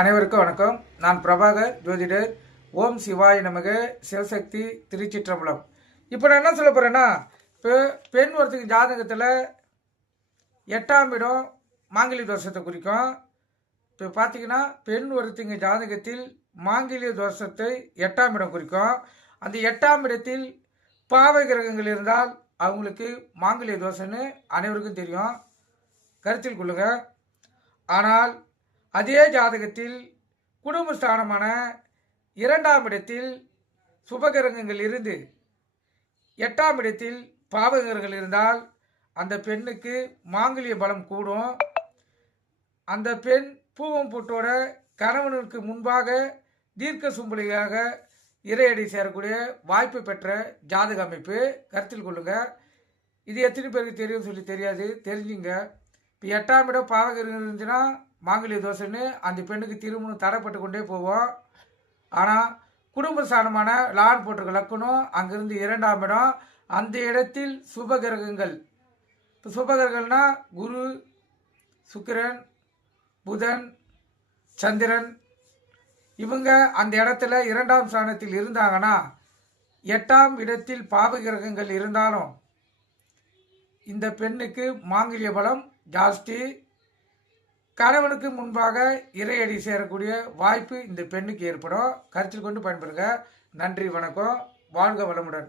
அனைவருக்கும் வணக்கம். நான் பிரபாகர் ஜோதிடர். ஓம் சிவாய நமக. சிவசக்தி திருச்சிற்றம்பலம். இப்போ நான் என்ன சொல்ல போகிறேன்னா, இப்போ பெண் ஒருத்தருக்கு ஜாதகத்தில் 8ஆம் இடம் மாங்கல்ய தோஷத்தை குறிக்கும். இப்போ பார்த்தீங்கன்னா, பெண் ஒருத்தங்க ஜாதகத்தில் மாங்கல்ய தோஷத்தை 8ஆம் இடம் குறிக்கும். அந்த 8ஆம் இடத்தில் பாவ கிரகங்கள் இருந்தால் அவங்களுக்கு மாங்கல்ய தோஷம்னு அனைவருக்கும் தெரியும், கருத்தில் கொள்ளுங்க. ஆனால் அதே ஜாதகத்தில் குடும்பஸ்தானமான 2ஆம் இடத்தில் சுபகிரகங்கள் இருந்து 8ஆம் இடத்தில் பாவகிரகங்கள் இருந்தால் அந்த பெண்ணுக்கு மாங்கல்ய பலம் கூடும். அந்த பெண் பூவம் பூட்டோட கணவனுக்கு முன்பாக தீர்க்க சும்பலியாக இறையடி சேரக்கூடிய வாய்ப்பு பெற்ற ஜாதக அமைப்பு, கருத்தில் கொள்ளுங்க. இது எத்தனை பேருக்கு தெரியும் சொல்லி தெரியாது, தெரிஞ்சுங்க. இப்போ 8ஆம் இடம் பாவகிரகம் இருந்துச்சுன்னா மாங்கல்ய தோஷம்னு அந்த பெண்ணுக்கு திருமணம் தடைப்பட்டு கொண்டே போவோம். ஆனால் குடும்ப ஸ்தானமான லான் போட்டிருக்க லக்கணம் அங்கிருந்து 2ஆம் இடம், அந்த இடத்தில் சுபகிரகங்கள். இப்போ சுபகிரகங்கள்னா குரு, சுக்கிரன், புதன், சந்திரன், இவங்க அந்த இடத்துல 2ஆம் ஸ்தானத்தில் இருந்தாங்கன்னா 8ஆம் இடத்தில் பாவகிரகங்கள் இருந்தாலும் இந்த பெண்ணுக்கு மாங்கல்ய பலம் ஜாஸ்தி. கணவனுக்கு முன்பாக இறையடி சேரக்கூடிய வாய்ப்பு இந்த பெண்ணுக்கு ஏற்படும். கருத்தில் கொண்டு பயன்படுங்க. நன்றி, வணக்கம், வாழ்க வளமுடன்.